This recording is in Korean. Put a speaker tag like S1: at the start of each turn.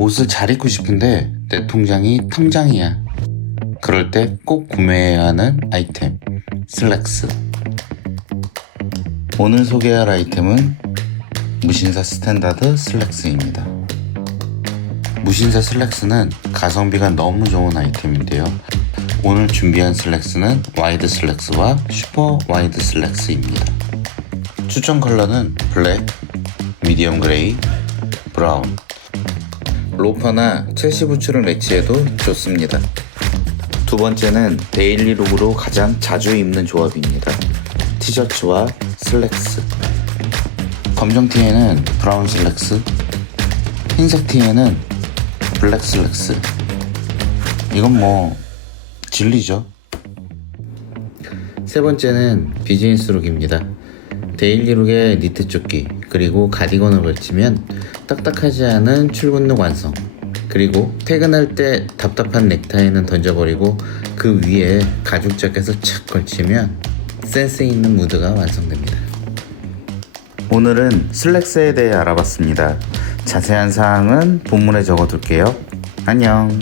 S1: 옷을 잘 입고 싶은데 내 통장이 텅장이야. 그럴 때 꼭 구매해야 하는 아이템 슬랙스. 오늘 소개할 아이템은 무신사 스탠다드 슬랙스입니다. 무신사 슬랙스는 가성비가 너무 좋은 아이템인데요. 오늘 준비한 슬랙스는 와이드 슬랙스와 슈퍼 와이드 슬랙스입니다. 추천 컬러는 블랙, 미디엄 그레이, 브라운. 로퍼나 첼시 부츠를 매치해도 좋습니다. 두 번째는 데일리룩으로 가장 자주 입는 조합입니다. 티셔츠와 슬랙스. 검정 티에는 브라운 슬랙스, 흰색 티에는 블랙 슬랙스. 이건 뭐 진리죠. 세 번째는 비즈니스 룩입니다. 데일리룩에 니트 조끼 그리고 가디건을 걸치면 딱딱하지 않은 출근룩 완성. 그리고 퇴근할 때 답답한 넥타이는 던져버리고 그 위에 가죽 자켓을 착 걸치면 센스 있는 무드가 완성됩니다. 오늘은 슬랙스에 대해 알아봤습니다. 자세한 사항은 본문에 적어둘게요. 안녕.